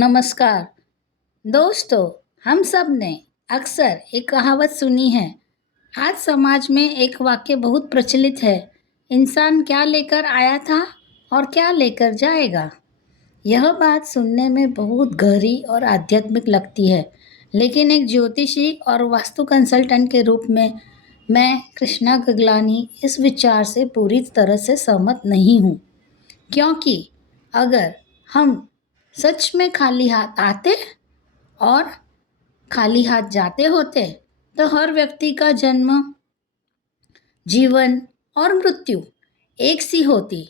नमस्कार दोस्तों। हम सब ने अक्सर एक कहावत सुनी है। आज समाज में एक वाक्य बहुत प्रचलित है, इंसान क्या लेकर आया था और क्या लेकर जाएगा। यह बात सुनने में बहुत गहरी और आध्यात्मिक लगती है, लेकिन एक ज्योतिषी और वास्तु कंसल्टेंट के रूप में मैं कृष्णा गगलानी इस विचार से पूरी तरह से सहमत नहीं हूँ। क्योंकि अगर हम सच में खाली हाथ आते और खाली हाथ जाते होते तो हर व्यक्ति का जन्म, जीवन और मृत्यु एक सी होती,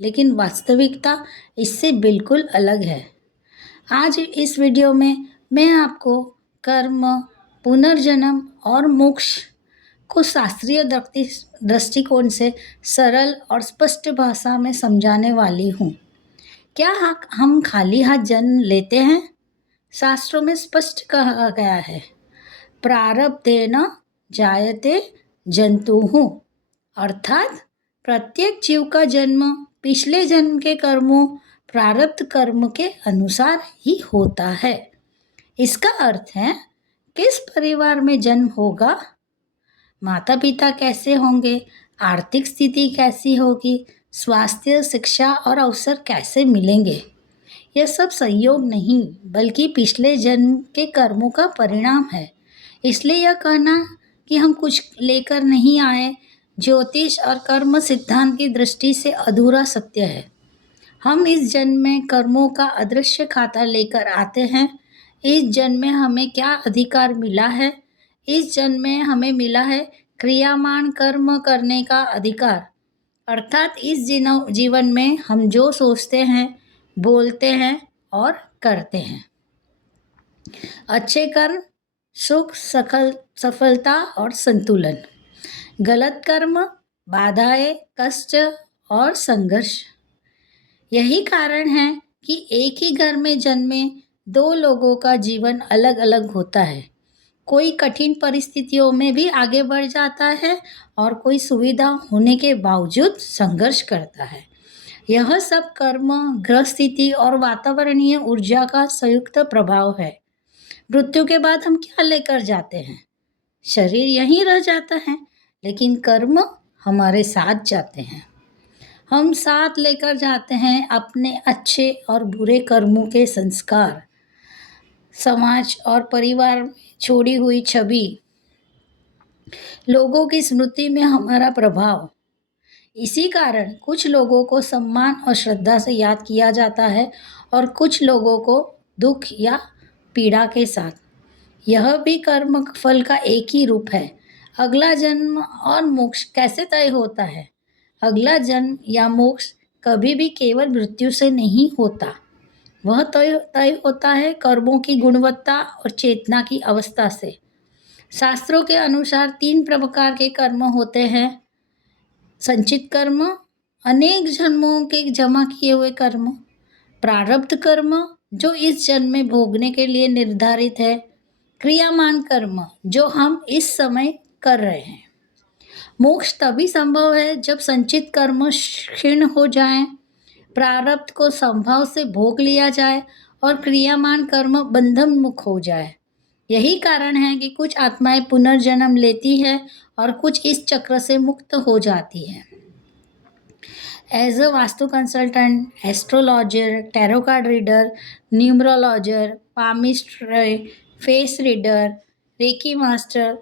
लेकिन वास्तविकता इससे बिल्कुल अलग है। आज इस वीडियो में मैं आपको कर्म, पुनर्जन्म और मोक्ष को शास्त्रीय दृष्टिकोण से सरल और स्पष्ट भाषा में समझाने वाली हूँ। क्या हम खाली हाथ जन्म लेते हैं? शास्त्रों में स्पष्ट कहा गया है, प्रारब्धेन जायते जंतुः, अर्थात प्रत्येक जीव का जन्म पिछले जन्म के कर्मों, प्रारब्ध कर्म के अनुसार ही होता है। इसका अर्थ है किस परिवार में जन्म होगा, माता पिता कैसे होंगे, आर्थिक स्थिति कैसी होगी, स्वास्थ्य, शिक्षा और अवसर कैसे मिलेंगे, यह सब संयोग नहीं बल्कि पिछले जन्म के कर्मों का परिणाम है। इसलिए यह कहना कि हम कुछ लेकर नहीं आए ज्योतिष और कर्म सिद्धांत की दृष्टि से अधूरा सत्य है। हम इस जन्म में कर्मों का अदृश्य खाता लेकर आते हैं। इस जन्म में हमें क्या अधिकार मिला है? इस जन्म में हमें मिला है क्रियामान कर्म करने का अधिकार, अर्थात इस जीवन में हम जो सोचते हैं, बोलते हैं और करते हैं, अच्छे कर्म, सुख, सफलता और संतुलन, गलत कर्म, बाधाएं, कष्ट और संघर्ष। यही कारण है कि एक ही घर में जन्मे दो लोगों का जीवन अलग अलग होता है। कोई कठिन परिस्थितियों में भी आगे बढ़ जाता है और कोई सुविधा होने के बावजूद संघर्ष करता है। यह सब कर्म, ग्रह स्थिति और वातावरणीय ऊर्जा का संयुक्त प्रभाव है। मृत्यु के बाद हम क्या लेकर जाते हैं? शरीर यहीं रह जाता है, लेकिन कर्म हमारे साथ जाते हैं। हम साथ लेकर जाते हैं अपने अच्छे और बुरे कर्मों के संस्कार, समाज और परिवार में छोड़ी हुई छवि, लोगों की स्मृति में हमारा प्रभाव। इसी कारण कुछ लोगों को सम्मान और श्रद्धा से याद किया जाता है और कुछ लोगों को दुख या पीड़ा के साथ। यह भी कर्म फल का एक ही रूप है। अगला जन्म और मोक्ष कैसे तय होता है? अगला जन्म या मोक्ष कभी भी केवल मृत्यु से नहीं होता। वह तय होता है कर्मों की गुणवत्ता और चेतना की अवस्था से। शास्त्रों के अनुसार 3 प्रकार के कर्म होते हैं। संचित कर्म, अनेक जन्मों के जमा किए हुए कर्म, प्रारब्ध कर्म जो इस जन्म में भोगने के लिए निर्धारित है, क्रियामान कर्म जो हम इस समय कर रहे हैं। मोक्ष तभी संभव है जब संचित कर्म क्षीण हो जाएं, प्रारब्ध को संभव से भोग लिया जाए और क्रियामान कर्म बंधन मुक्त हो जाए। यही कारण है कि कुछ आत्माएं पुनर्जन्म लेती है और कुछ इस चक्र से मुक्त हो जाती है। As a vastu consultant, astrologer, tarot card reader, numerologist, palmist, face reader, reiki master,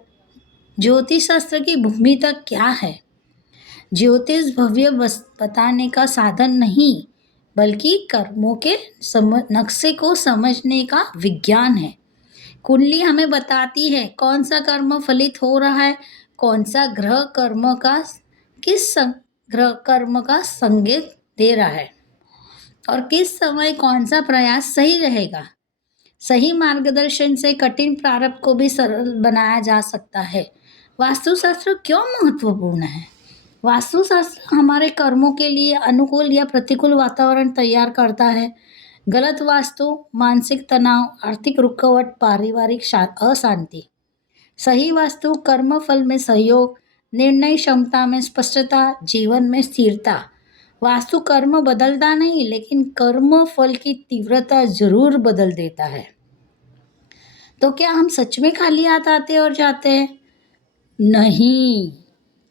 ज्योतिष शास्त्र की भूमिका क्या है? ज्योतिष भव्य बताने का साधन नहीं बल्कि कर्मों के नक्शे को समझने का विज्ञान है। कुंडली हमें बताती है कौन सा कर्म फलित हो रहा है, कौन सा ग्रह कर्म का किस ग्रह कर्म का संकेत दे रहा है और किस समय कौन सा प्रयास सही रहेगा। सही मार्गदर्शन से कठिन प्रारब्ध को भी सरल बनाया जा सकता है। वास्तुशास्त्र क्यों महत्वपूर्ण है? वास्तुशास्त्र हमारे कर्मों के लिए अनुकूल या प्रतिकूल वातावरण तैयार करता है। गलत वास्तु मानसिक तनाव, आर्थिक रुकावट, पारिवारिक अशांति। सही वास्तु कर्म फल में सहयोग, निर्णय क्षमता में स्पष्टता, जीवन में स्थिरता। वास्तु कर्म बदलता नहीं, लेकिन कर्म फल की तीव्रता ज़रूर बदल देता है। तो क्या हम सच में खाली हाथ आते और जाते हैं? नहीं,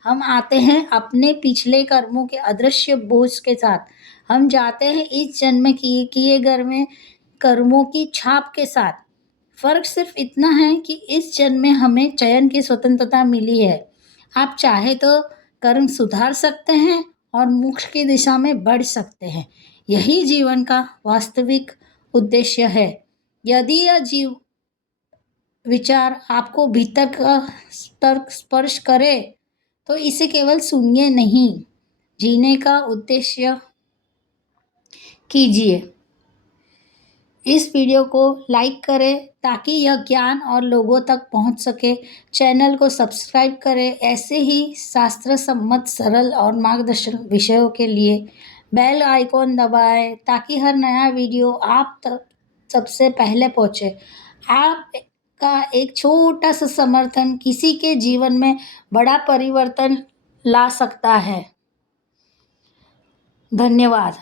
हम आते हैं अपने पिछले कर्मों के अदृश्य बोझ के साथ। हम जाते हैं इस जन्म में किए गए में कर्मों की छाप के साथ। फ़र्क सिर्फ इतना है कि इस जन्म में हमें चयन की स्वतंत्रता मिली है। आप चाहे तो कर्म सुधार सकते हैं और मोक्ष की दिशा में बढ़ सकते हैं। यही जीवन का वास्तविक उद्देश्य है। यदि यह विचार आपको भीतर का स्तर स्पर्श करे तो इसे केवल सुनिए नहीं, जीने का उद्देश्य कीजिए। इस वीडियो को लाइक करें ताकि यह ज्ञान और लोगों तक पहुंच सके। चैनल को सब्सक्राइब करें ऐसे ही शास्त्र सम्मत सरल और मार्गदर्शन विषयों के लिए। बेल आइकॉन दबाएं ताकि हर नया वीडियो आप तक सबसे पहले पहुंचे। आपका एक छोटा सा समर्थन किसी के जीवन में बड़ा परिवर्तन ला सकता है। धन्यवाद।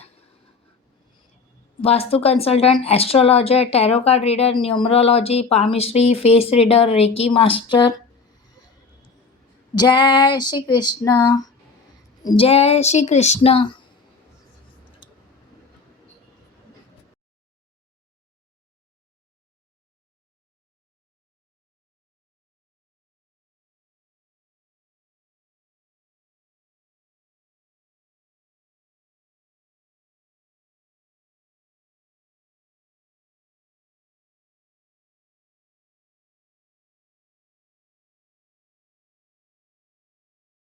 Vastu consultant, astrologer, tarot card reader, numerology, palmistry, face reader, reiki master. जय श्री कृष्ण। जय श्री कृष्ण।